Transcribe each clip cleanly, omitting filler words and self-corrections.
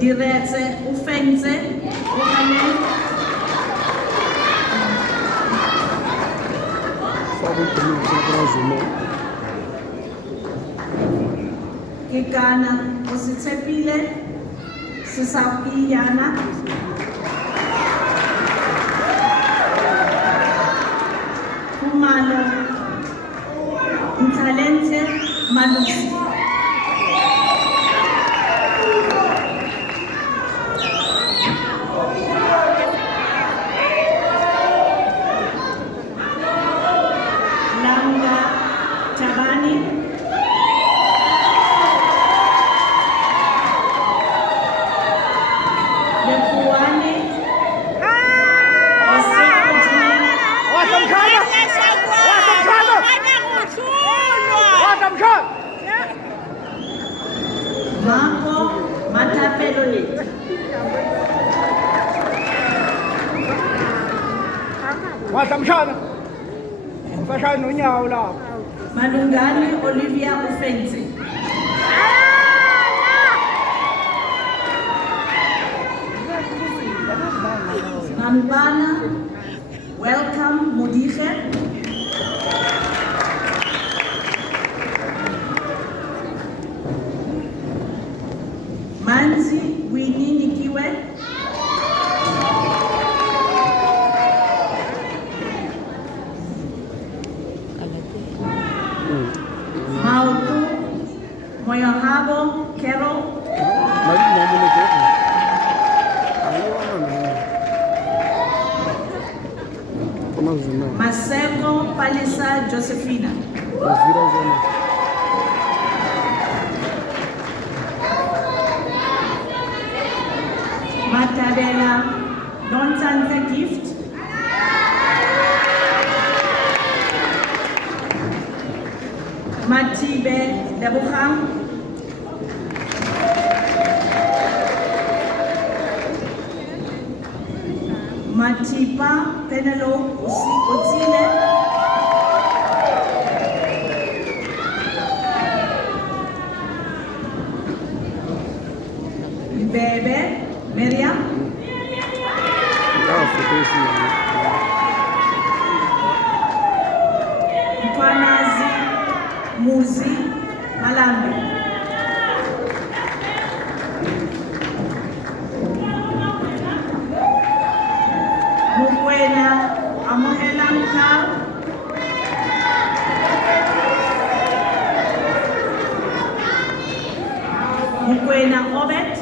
diretse o fentse o gane ke kana o se tshepile se sa piyana kumalo ntalente malusi Malungane Olivia Ofense. Mambana, welcome Mudige. Manzi Winnie Nikiwe. Maseko Palisa Josephina. Matadela Nonsanze Gift. Matibe Lebukham. Matipa Penelope Otsile. Bebe Miriam. Mpanazi Muzi Malambe. Mukwena Amohela Mkau. Mukwena Obet.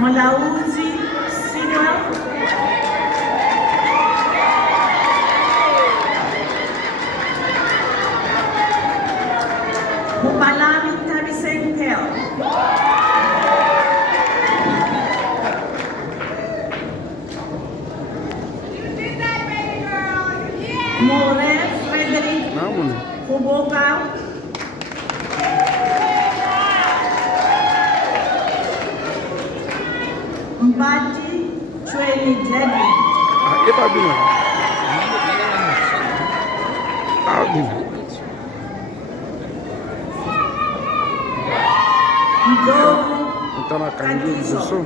Molauzi Sinwell. Mupalami Tabiseng Pel. More Frederick Kuboka. Mbati Tshwane Jadi. Ndovu Katiso.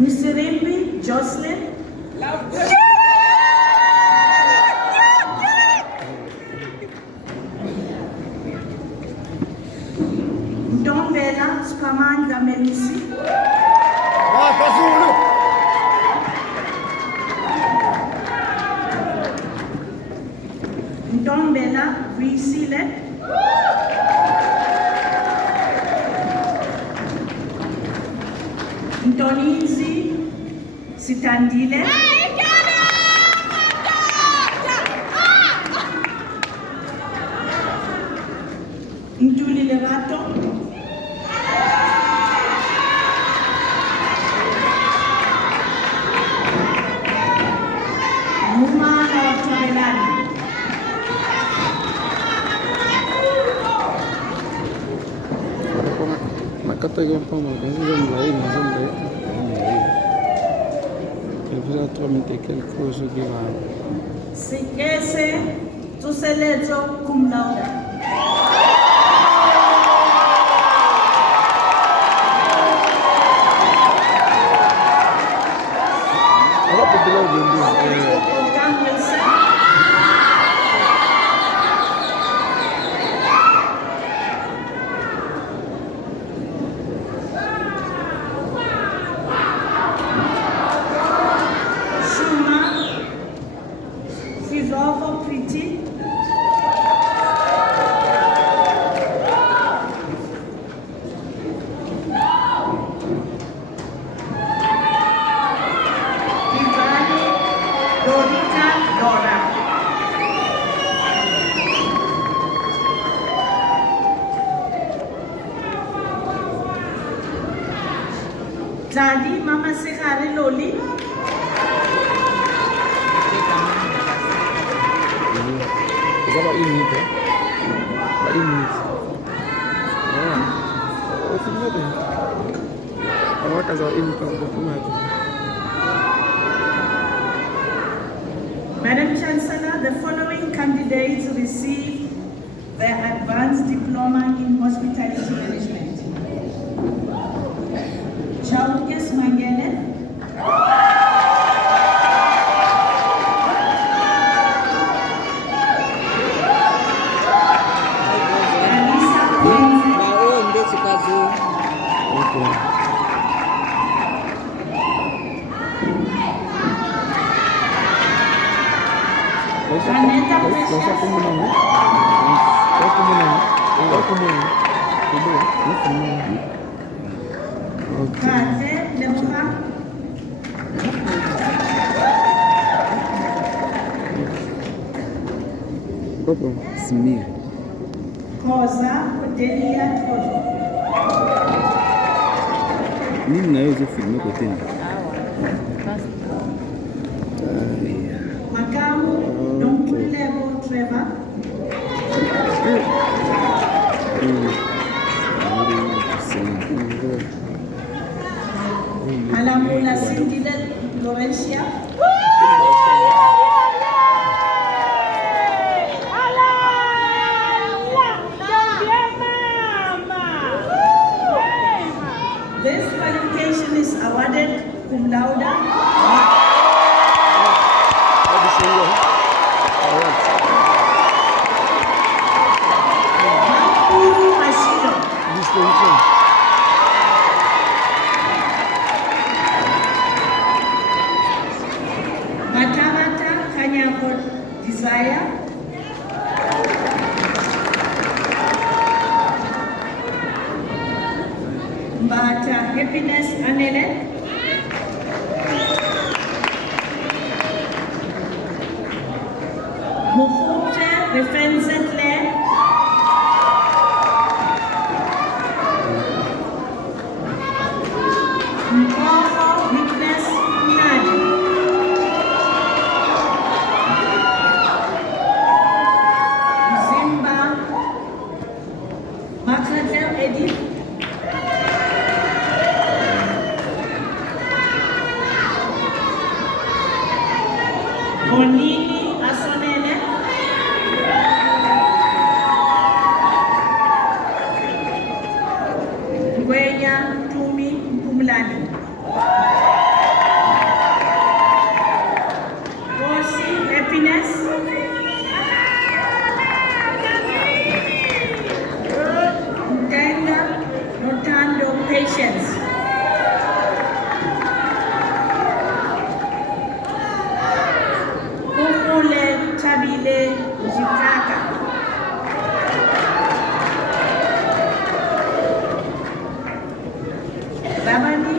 Nsimire Jocelyn. Ndombela Spamanda Melisi. Ndombela Visile. Ntonizi Sitandile. Ntuli Lerato. Mumana Watabelani. Ata ke mpama ka se mlae na se mlae. Ke fela tramite quelque chose ke ba. Sikese tsoseletso cum laude. Ala popular bendi. Jadi mama sekali loli. Isso vai ini tu. Vai ini. Oh, filho dele. Agora casal ini para o documento. Madam Chancellor, the following candidates receive their advanced diploma in hospitality management. Chaukes Mangene, Nsimire. Koza Delia Todo. Nini na hiyo filme kwa tena? Makamu Donkulebo Trevor. Malamula Sindile Lorencia. This qualification is awarded cum laude. Makuru Mashiro. Matamata Kanyako Desire. Mbata Happiness Anele. Mukute Refenzetle. Mkoho Witness Nadi. Zimba Makatel Edith. Bonini Asonele. Ngwenya Tumi Mkumlani. Kosi Happiness. Ntenga Notando Patience. Tabile Jitaka. Babani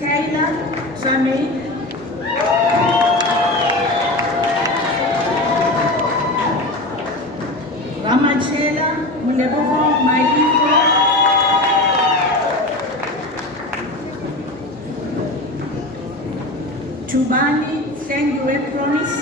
Kaila Tshwane. Ramachela Muleboho Maifo. Tubani Sengwe Promise.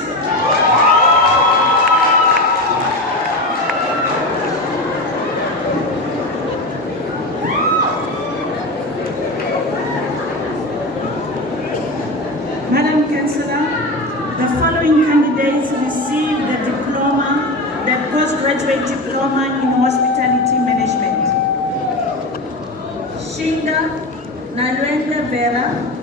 postgraduate diploma in hospitality management. Shinga Nalwendwe Vera,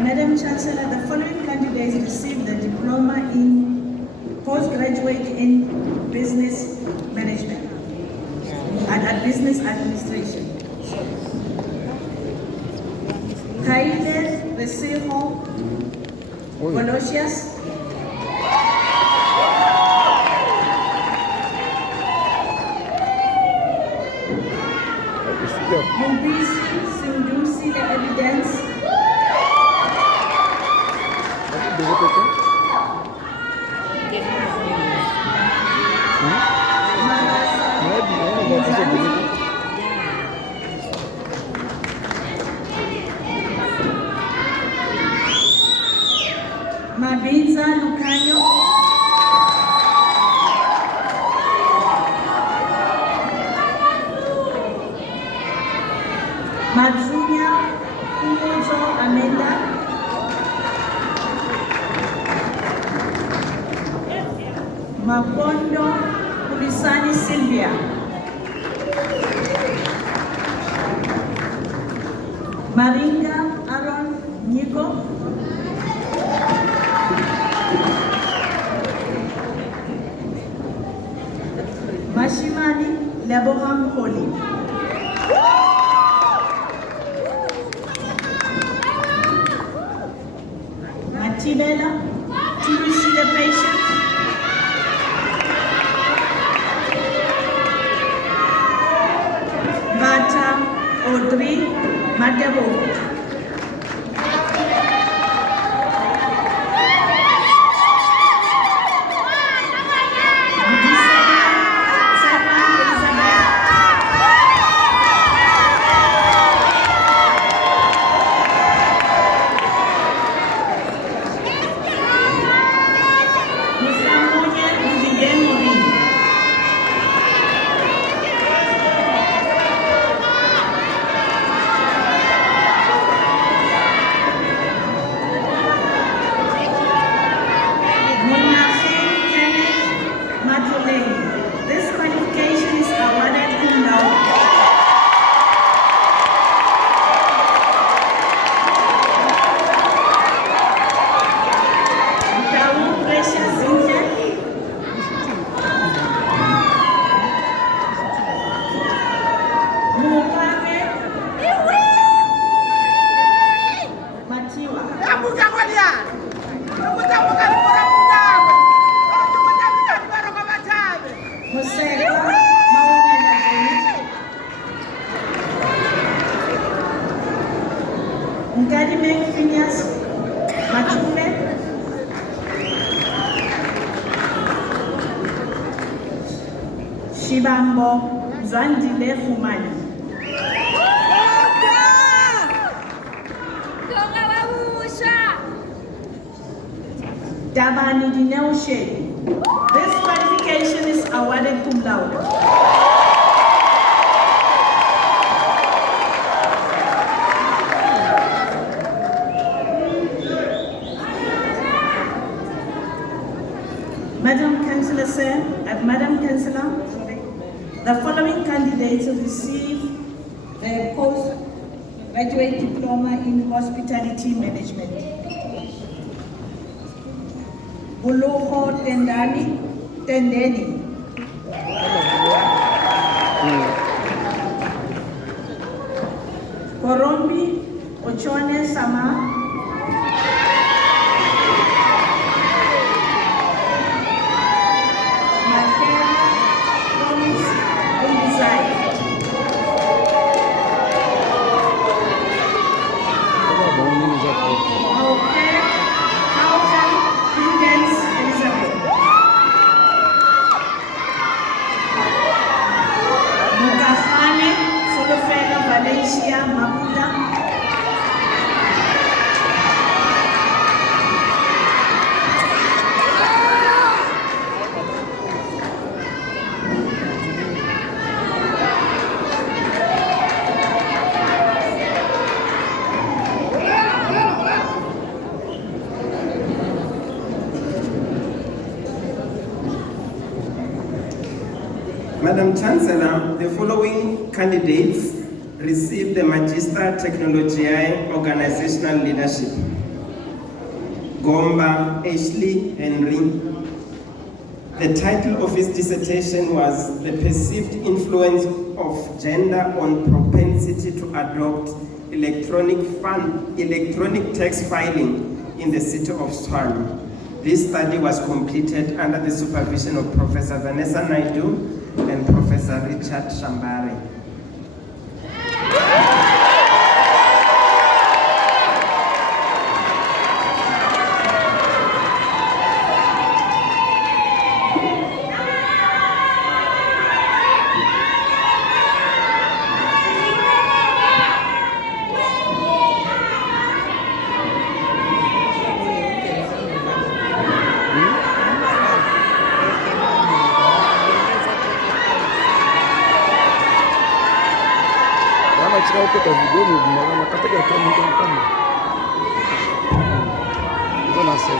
Madam Chancellor, the following candidates received the diploma in postgraduate in business management and business administration. Kaile Resejo Volosias, Mubisi Sindusi the evidence. Mabinza Lucayo, Madzunya Kumozo Amanda, Mabondo Kulisani Sylvia, Maringa Aaron Nico, Mashimani Leboham Holi, Matibela, do you see the patient? Bata Audrey Matebo. This qualification is awarded cum laude. Mtawu Precious Zinja, Mupame Matiwa, Museka Maumela Juni, Nkadime Phineas Machume, Shibambo Zwandile Fumani, Dabani Dineo Shedi. This qualification is awarded cum laude. Madam Councillor, Madam Councillor, the following candidates will receive their postgraduate diploma in hospitality management. Buluho Tendeni, Korombi Tshwane Sama, Makela Promise Umbizai, Valencia Mapuda. Madam Chancellor, the following candidates received the Magister Technologiae Organizational Leadership. Gomba Ashley Henry. The title of his dissertation was The Perceived Influence of Gender on Propensity to Adopt Electronic Tax Filing in the City of Tshwane. This study was completed under the supervision of Professor Vanessa Naidu and Professor Richard Shambare.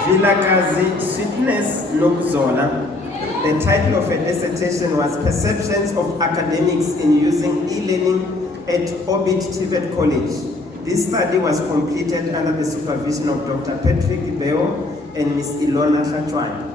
Vilakazi Sweetness Nokuzola. The title of her dissertation was Perceptions of Academics in Using E-Learning at Orbit TVET College. This study was completed under the supervision of Dr. Patrick Beo and Ms. Ilona Tshwane.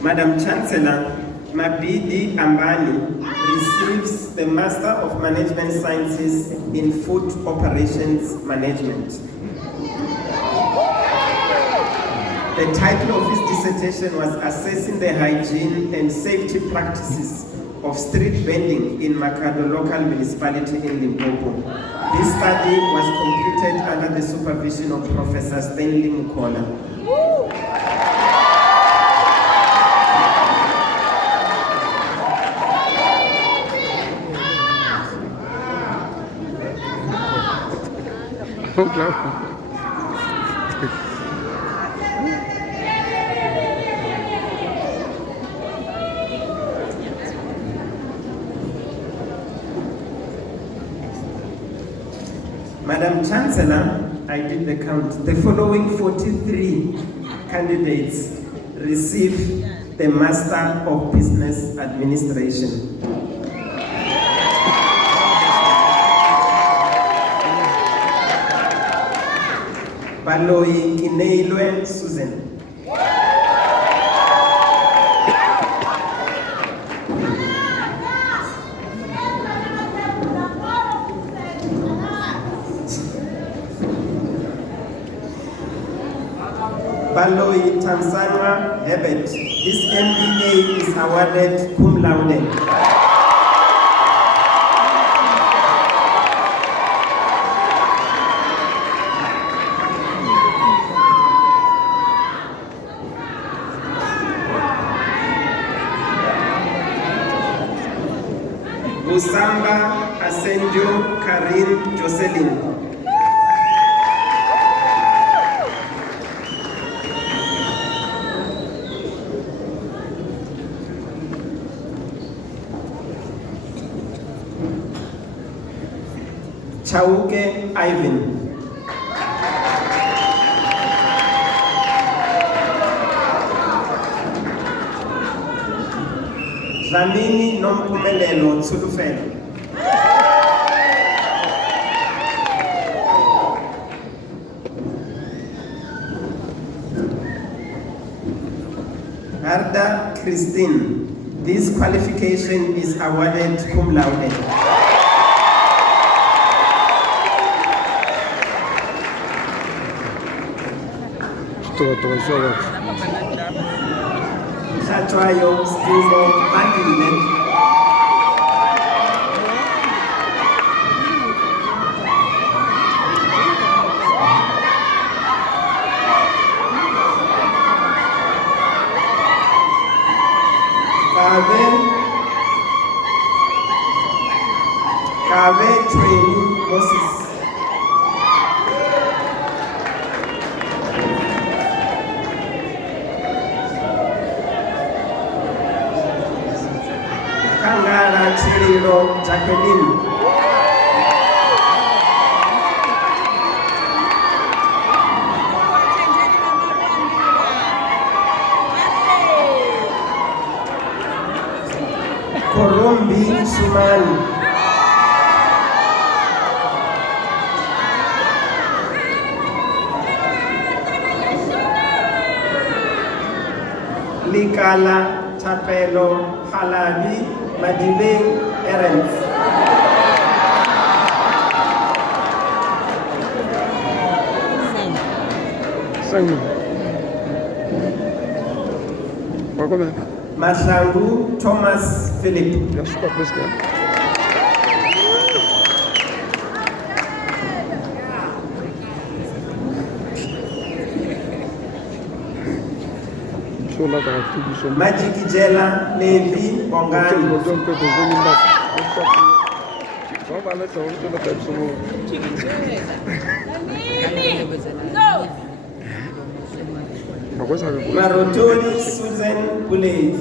Madam Chancellor, Mabidi Ambani receives the Master of Management Sciences in Food Operations Management. The title of his dissertation was Assessing the Hygiene and Safety Practices of Street Vending in Makado Local Municipality in Limpopo. This study was completed under the supervision of Professor Stanley Mukola. Madam Chancellor, I did the count. The following 43 candidates received the Master of Business Administration. Baloi Kineilwe Susan. Baloi Tanzania Herbert. This MBA is awarded cum laude. Busamba Asenjo Karin Jocelyn. Chauke Ivan. Dlamini Nompumelelo Tsulufelo. Arda Christine. This qualification is awarded cum laude. toka Mhlatshwayo Stimbo Bandile. Kabe Tshwane Moses. Kangara Chiriro Jocelyn. Korombi Sumani. Likala Chapelo Halabi Madibeng Erens. Sang. Welcome. Mashangu Thomas Philip. Yasuka presque. Majikijela Levi Bongani. Marotoni Susan Bullet.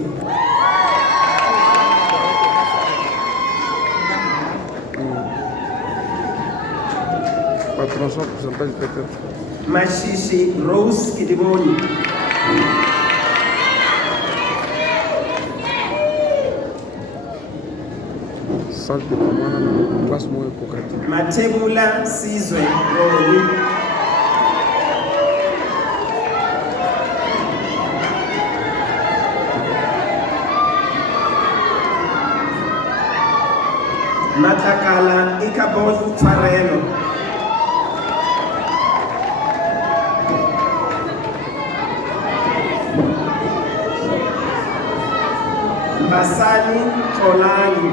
Mashishi Rose Kidiboni. Salte kwa mwana na classe moyo kokati. Matebula Sizwe Roni. Matakala Ikaboth Farelo. Basani Kolani.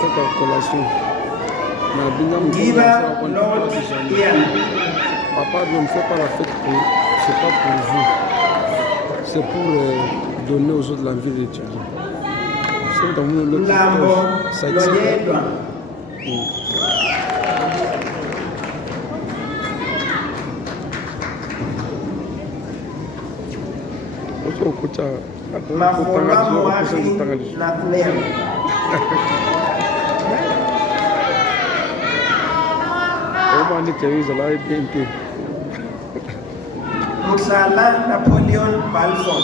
Cette collation. Giva Lord Ian. Papa ne me fait pas la fête pour. C'est pas pour vous. C'est pour donner aux autres l'envie d'étudier. C'est dans mon autre. Lambo Loyedwa. Mafola Moahi Natnel. Mutlala Napoleon Balfour.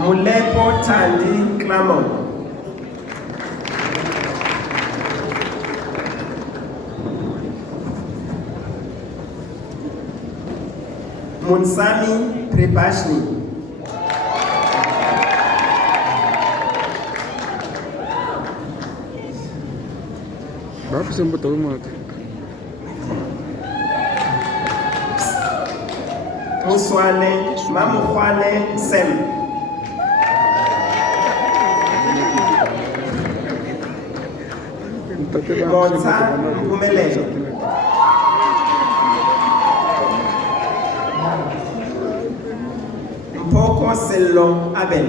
Mulepo Tandi Clamon. Munsami Prepashni. Bafu sembo tauma. Muswane Mamukwane Sem. Monza Mpumelelo. Mpoko Sello Abel.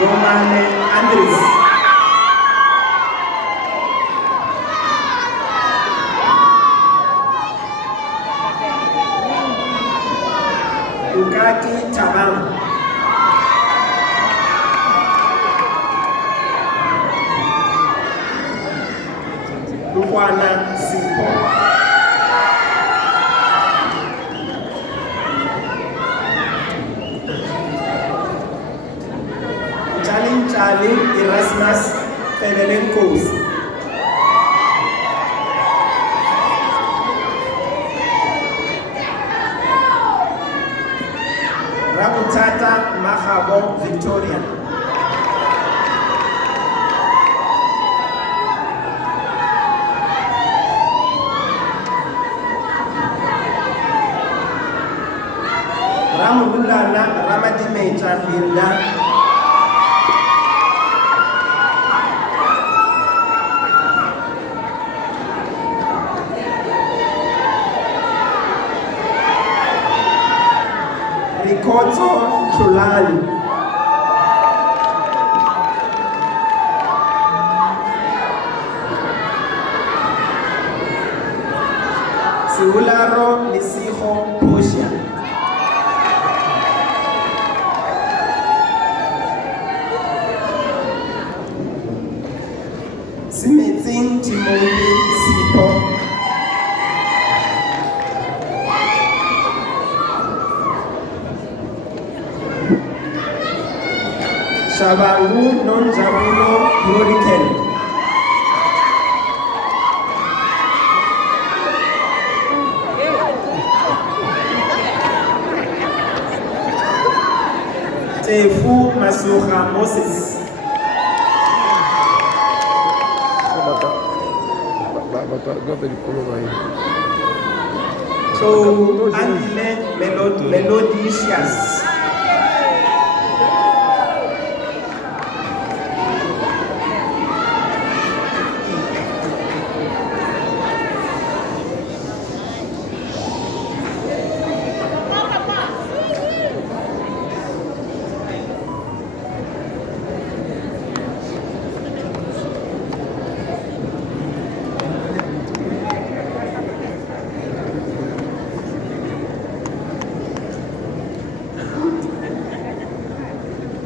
Romane Andres. Ukati Tabam. Lukwana Sipo. Umdlali Erasmus Febelenkosi. Ramutata Mahabo Victoria. Ramulana Ramadimecha Hilda. Rikoto Tulani. Siularo Lisiho Posia. Simetin Timothy Sipo. Shabangu Nonjabulo Hurricane. Tefu Masuha Moses. So, Andile Melodicious.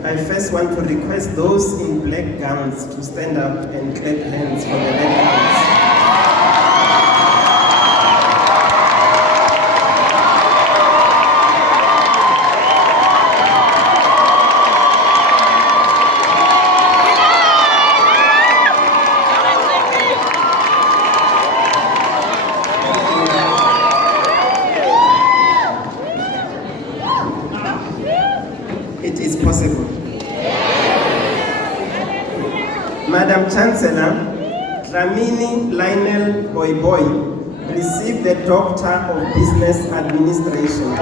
I first want to request those in black gowns to stand up and clap hands for the left hands. It is possible. Madam Chancellor, Dlamini Lionel Boy received the Doctor of Business Administration.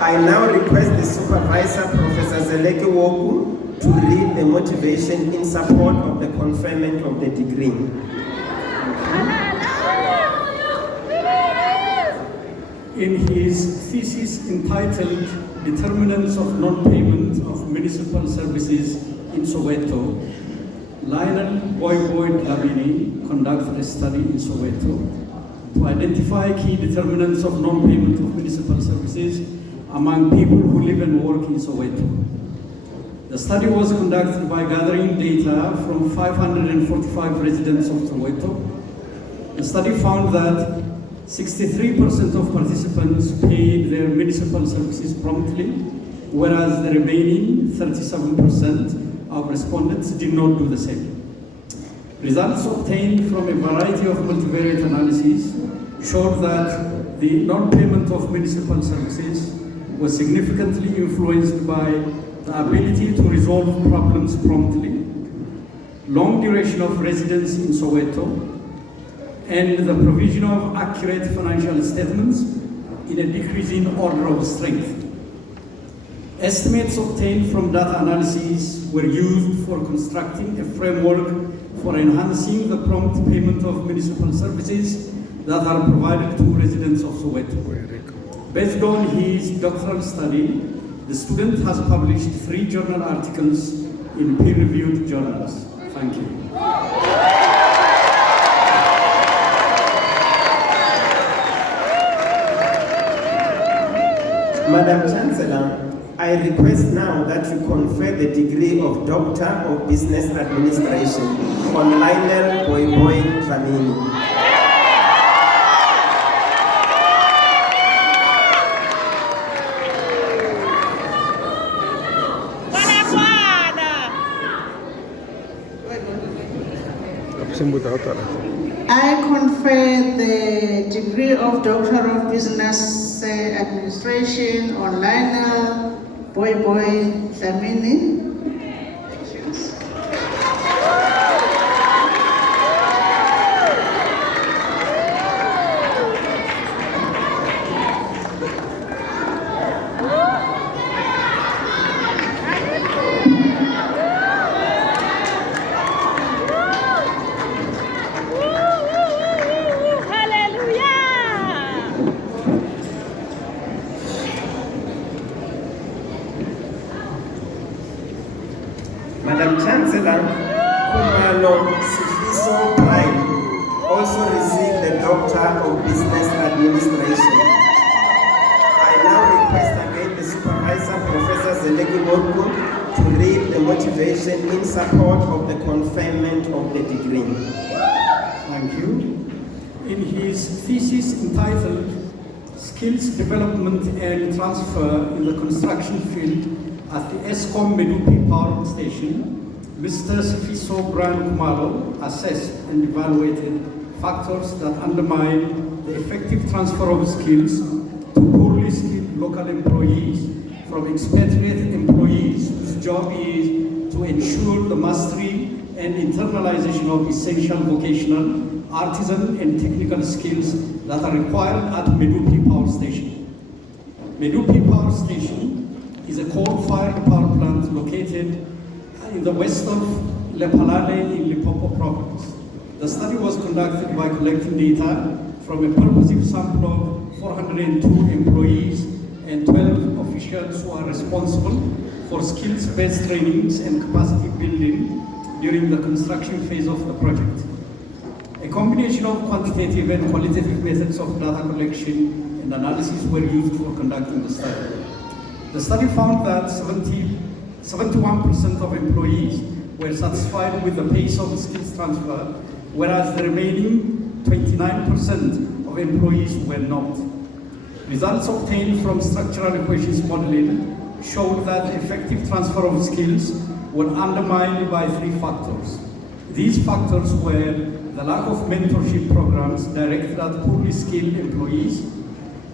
I now request the Supervisor, Professor Zeleke Woku, to read the motivation in support of the conferment of the degree. In his thesis entitled Determinants of Non-Payment of Municipal Services in Soweto, Lionel Boy Dlamini conducted a study in Soweto to identify key determinants of non-payment of municipal services among people who live and work in Soweto. The study was conducted by gathering data from 545 residents of Soweto. The study found that 63% of participants paid their municipal services promptly, whereas the remaining 37% of respondents did not do the same. Results obtained from a variety of multivariate analyses showed that the non-payment of municipal services was significantly influenced by the ability to resolve problems promptly, long duration of residence in Soweto, and the provision of accurate financial statements in a decreasing order of strength. Estimates obtained from data analyses were used for constructing a framework for enhancing the prompt payment of municipal services that are provided to residents of Soweto. Based on his doctoral study, the student has published 3 journal articles in peer-reviewed journals. Thank you. Madam Chancellor, I request now that you confer the degree of Doctor of Business Administration on Lionel Boy Dlamini. I confer the degree of Doctor of Business Administration on Lionel Boy Dlamini. Madam Chancellor, Kumalo Sifiso Prime also received the Doctor of Business Administration. I now request again the Supervisor, Professor Zeleki Borku, to read the motivation in support of the conferment of the degree. Thank you. In his thesis entitled Skills Development and Transfer in the Construction Field at the ESCOM Medupi Power Station, Mr. Sifiso Brian Kumalo assessed and evaluated factors that undermine the effective transfer of skills to poorly skilled local employees from expatriate employees whose job is to ensure the mastery and internalization of essential vocational, artisan and technical skills that are required at Medupi Power Station. Medupi Power Station is a coal-fired power plant located in the west of Lephalale in Limpopo province. The study was conducted by collecting data from a purposive sample of 402 employees and 12 officials who are responsible for skills-based trainings and capacity building during the construction phase of the project. A combination of quantitative and qualitative methods of data collection and analysis were used for conducting the study. The study found that 71% of employees were satisfied with the pace of skills transfer, whereas the remaining 29% of employees were not. Results obtained from structural equations modeling showed that effective transfer of skills were undermined by three factors. These factors were the lack of mentorship programs directed at poorly skilled employees,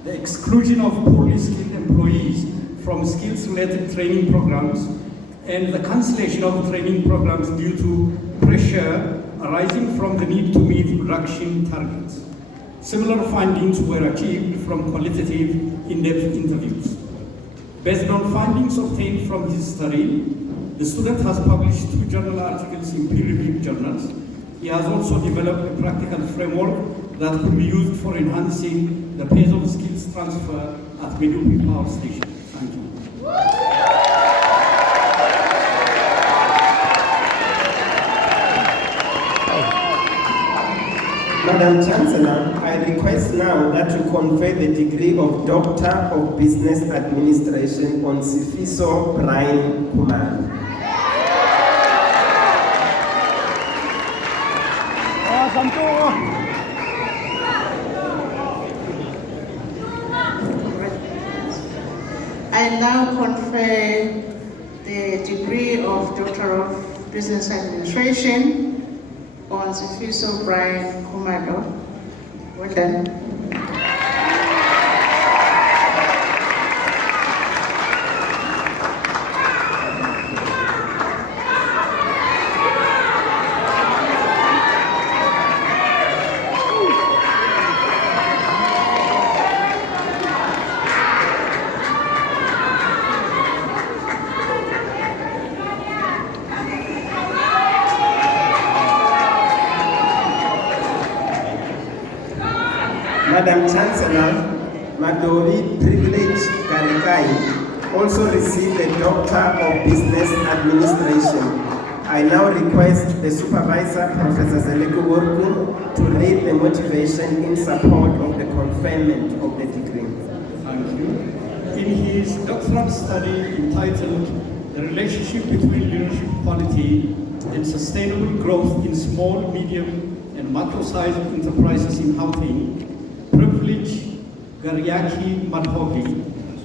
the exclusion of poorly skilled employees from skills-related training programs, and the cancellation of training programs due to pressure arising from the need to meet production targets. Similar findings were achieved from qualitative in-depth interviews. Based on findings obtained from his study, the student has published 2 journal articles in peer-reviewed journals. He has also developed a practical framework that could be used for enhancing the pace of skills transfer at Medupi Power Station. Thank you. Madam Chancellor, I request now that you confer the degree of Doctor of Business Administration on Sifiso Brian Kumalo. I now confer the degree of Doctor of Business Administration on Sifiso Brian Kumalo. Well done. Madam Chancellor, Madori Privilege Karikai also received a Doctor of Business Administration. I now request the Supervisor, Professor Zeleki Borku, to read the motivation in support of the conferment of the degree. Thank you. In his doctoral study entitled The Relationship Between Leadership Quality and Sustainable Growth in Small, Medium, and Macro-Sized Enterprises in Gauteng, Privilege Garyaki Madhovi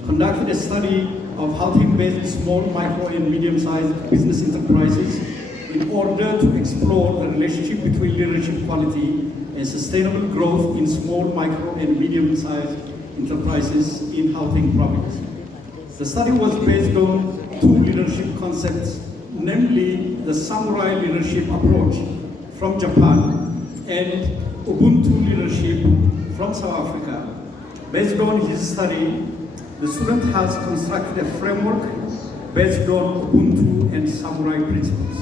conducted a study of Gauteng-based small, micro, and medium-sized business enterprises in order to explore the relationship between leadership quality and sustainable growth in small, micro, and medium-sized enterprises in Gauteng province. The study was based on two leadership concepts, namely the samurai leadership approach from Japan and Ubuntu leadership from South Africa. Based on his study, the student has constructed a framework based on Ubuntu and samurai principles.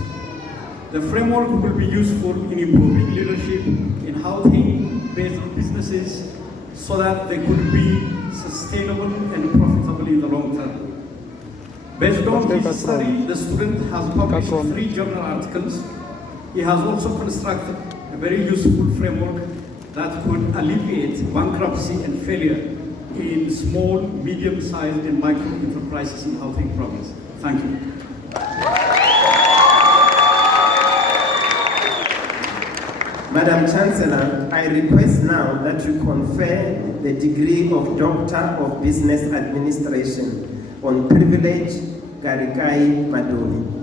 The framework will be useful in improving leadership in Gauteng-based businesses so that they could be sustainable and profitable in the long term. Based on his study, the student has published 3 journal articles. He has also constructed a very useful framework that could alleviate bankruptcy and failure in small, medium-sized and micro enterprises in Gauteng province. Thank you. Madam Chancellor, I request now that you confer the degree of Doctor of Business Administration on Privilege Garikai Madoni.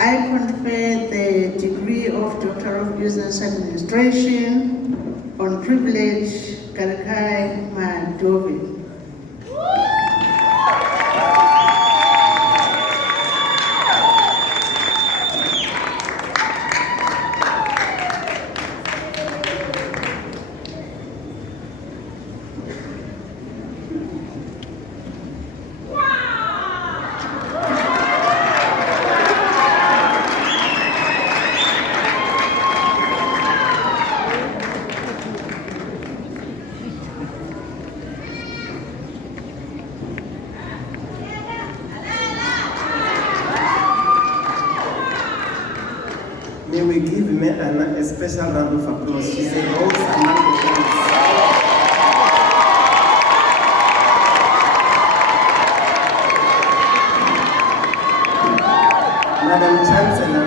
I confer the degree of Doctor of Business Administration on Privilege Garikai Madoni. May we give me a special round of applause. She's a rose among the roses. Madam Chancellor,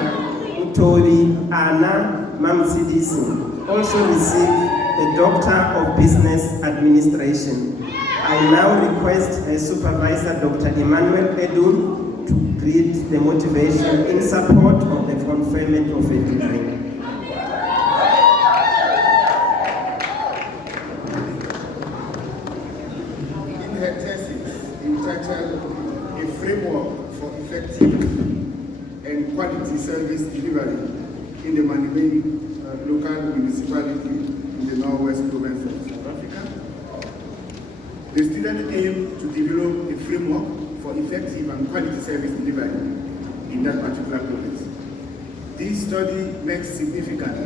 Utori Anna Mamsidisi also received the Doctor of Business Administration. I now request her supervisor, Dr. Emmanuel Edun, to read the motivation in support of the conferment of a degree. In her thesis entitled A Framework for Effective and Quality Service Delivery in the Manimei local municipality in the Northwest Province of South Africa, the student aimed to develop a framework for effective and quality service delivery in that particular province. This study makes significant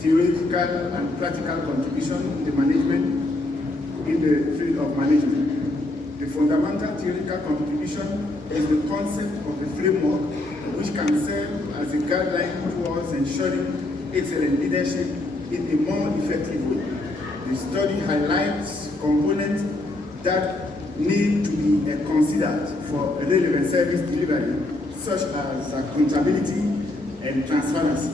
theoretical and practical contribution in the field of management. The fundamental theoretical contribution is the concept of a framework which can serve as a guideline towards ensuring excellent leadership in a more effective way. The study highlights components that need to be considered for relevant service delivery, such as accountability and transparency,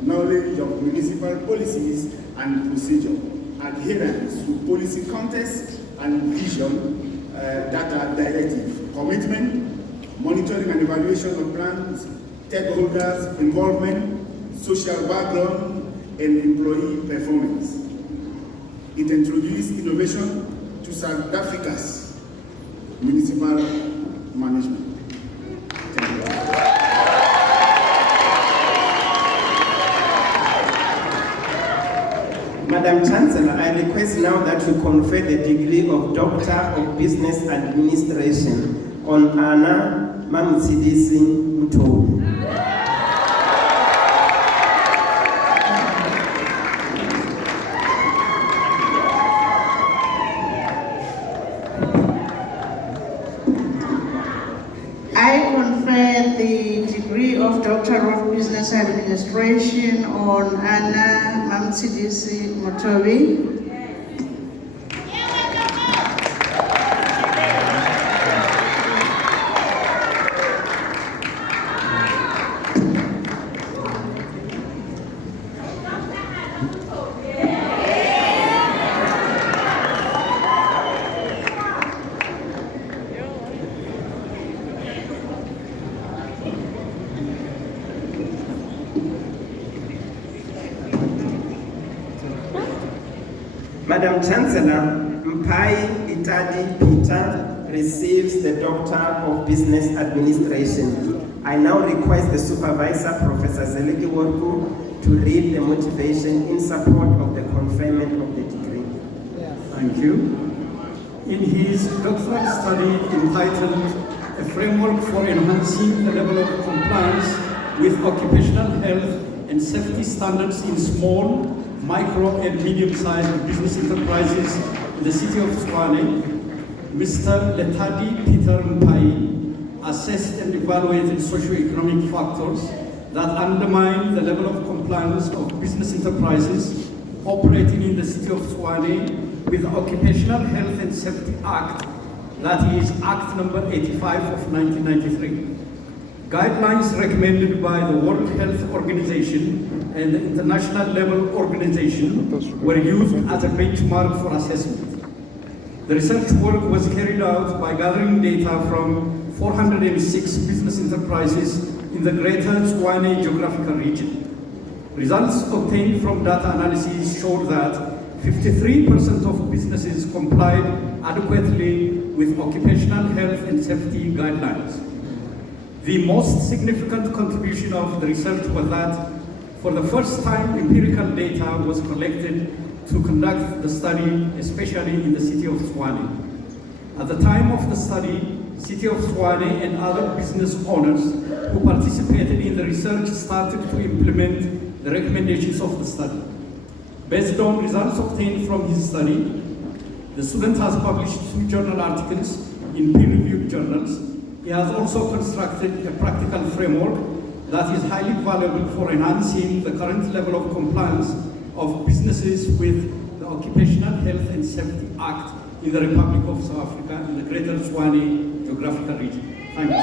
knowledge of municipal policies and procedure, adherence to policy context and vision that are directive, commitment, monitoring and evaluation of plans, stakeholders' involvement, social background, and employee performance. It introduced innovation to South Africa's municipal management. Thank you. Madam Chancellor, I request now that you confer the degree of Doctor of Business Administration on Anna Mamsidisi Mtobi. I confer the degree of Doctor of Business Administration on Anna Mamsidisi Motobi. Madam Chancellor, Mpai Itadi Peter receives the Doctor of Business Administration. I now request the Supervisor, Professor Zeleki Worku, to read the motivation in support of the conferment of the degree. Thank you. In his doctoral study entitled A Framework for Enhancing the Level of Compliance with Occupational Health and Safety Standards in Small, Micro and Medium-Sized Business Enterprises in the city of Tshwane, Mr. Letadi Peter Mpai assessed and evaluated socio-economic factors that undermine the level of compliance of business enterprises operating in the city of Tshwane with the Occupational Health and Safety Act, that is Act number 85 of 1993. Guidelines recommended by the World Health Organization and the International Level Organization were used as a benchmark for assessment. The research work was carried out by gathering data from 406 business enterprises in the Greater Tshwane geographical region. Results obtained from data analysis showed that 53% of businesses complied adequately with occupational health and safety guidelines. The most significant contribution of the research was that for the first time empirical data was collected to conduct the study, especially in the city of Tshwane. At the time of the study, City of Tshwane and other business owners who participated in the research started to implement the recommendations of the study. Based on results obtained from his study, the student has published 2 journal articles in peer-reviewed journals. He has also constructed a practical framework that is highly valuable for enhancing the current level of compliance of businesses with the Occupational Health and Safety Act in the Republic of South Africa in the Greater Tshwane geographical region. Thank you.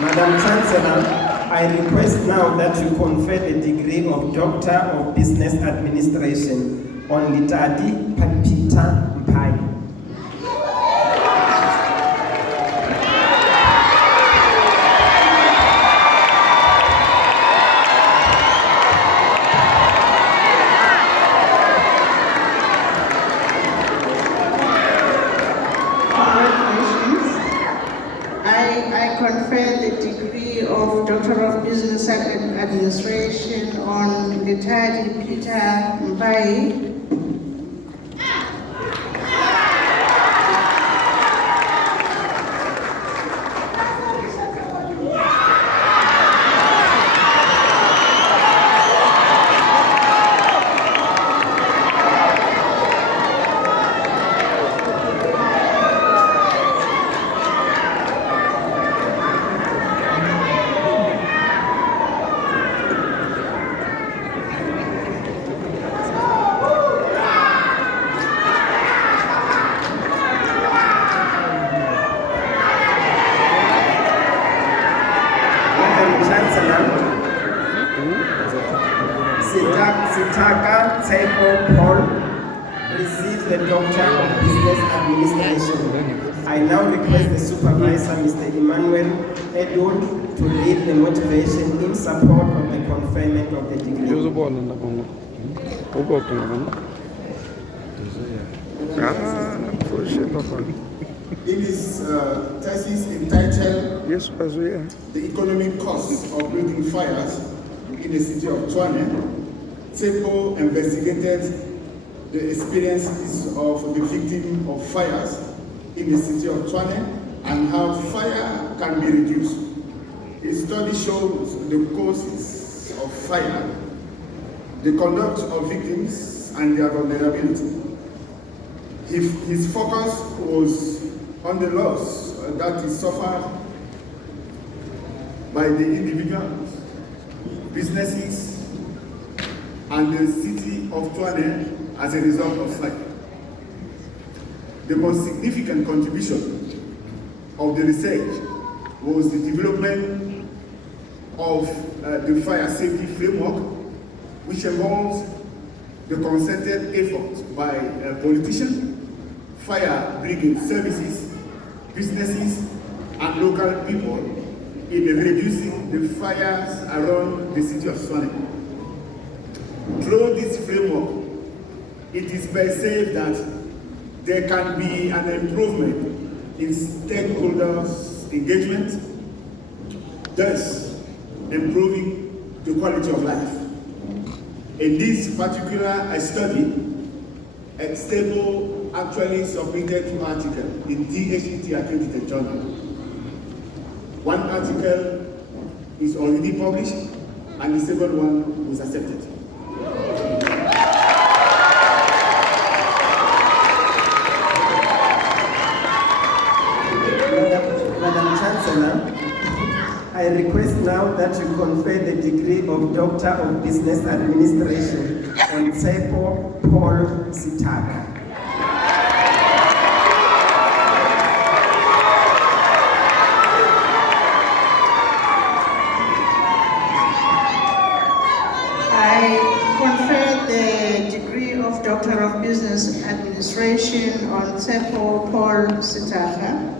Madam Chancellor, I request now that you confer the degree of Doctor of Business Administration on Litadi Peter Mpai. I confer the degree of Doctor of Business Administration on Letadi Peter Mpai. Sitaka Tsepo Paul receives the Doctor of Business Administration. I now request the Supervisor, Mr. Emmanuel Edward, to read the motivation in support of the conferment of the degree. In his thesis entitled The Economic Costs of Building Fires in the city of Tshwane, Tsepo investigated the experiences of the victim of fires in the city of Tshwane and how fire can be reduced. His study shows the causes of fire, the conduct of victims, and their vulnerability. His focus was on the loss that is suffered by the individuals, businesses, and the city of Tshwane as a result of fire. The most significant contribution of the research was the development of the fire safety framework, which involves the concerted effort by politicians, fire brigade services, businesses, and local people in reducing the fires around the city of Tshwane. Through this framework, it is perceived that there can be an improvement in stakeholders' engagement, thus improving the quality of life. In this particular study, Extable actually submitted 2 articles in DHET accredited journal. 1 article is already published, and the second one was accepted. Madam Chancellor, I request now that you confer the degree of Doctor of Business Administration on Tsepo Paul Sitaka. I confer the degree of Doctor of Business Administration on Tsepo Paul Sitaka.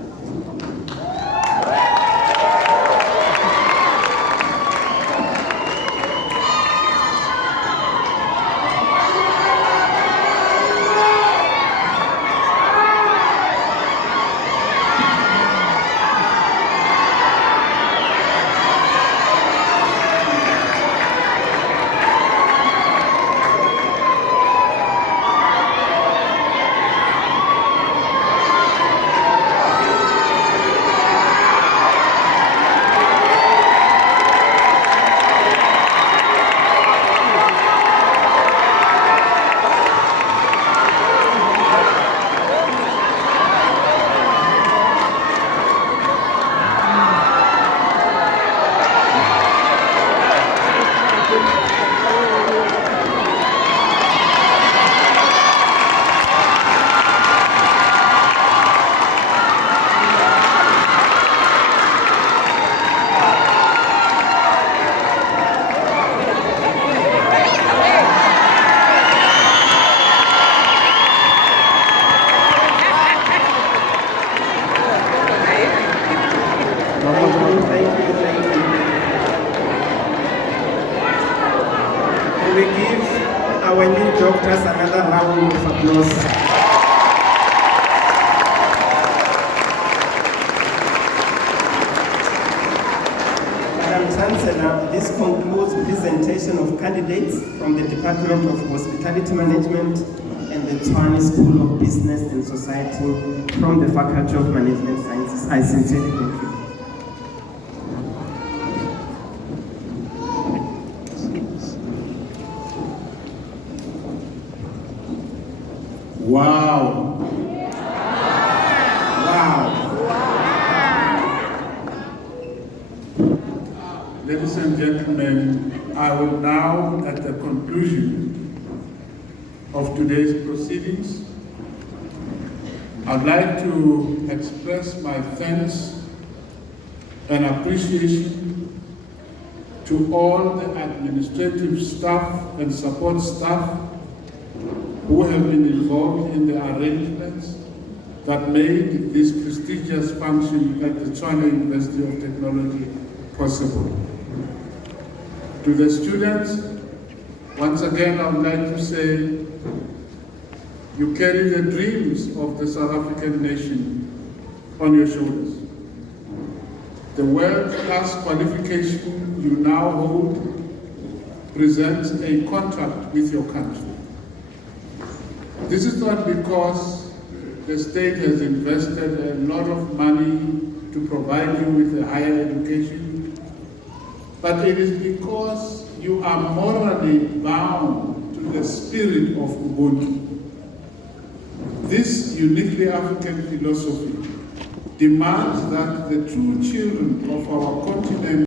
We give our new doctors another round of applause. Madam Chancellor, this concludes presentation of candidates from the Department of Hospitality Management and the Tshwane School of Business and Society from the Faculty of Management Sciences. I sincerely thank you. Wow. Wow. Ladies and gentlemen, I will now, at the conclusion of today's proceedings, I'd like to express my thanks and appreciation to all the administrative staff and support staff who have been involved in the arrangements that made this prestigious function at the Tshwane University of Technology possible. To the students, once again I would like to say, you carry the dreams of the South African nation on your shoulders. The world-class qualification you now hold presents a contract with your country. This is not because the state has invested a lot of money to provide you with a higher education, but it is because you are morally bound to the spirit of Ubuntu. This uniquely African philosophy demands that the true children of our continent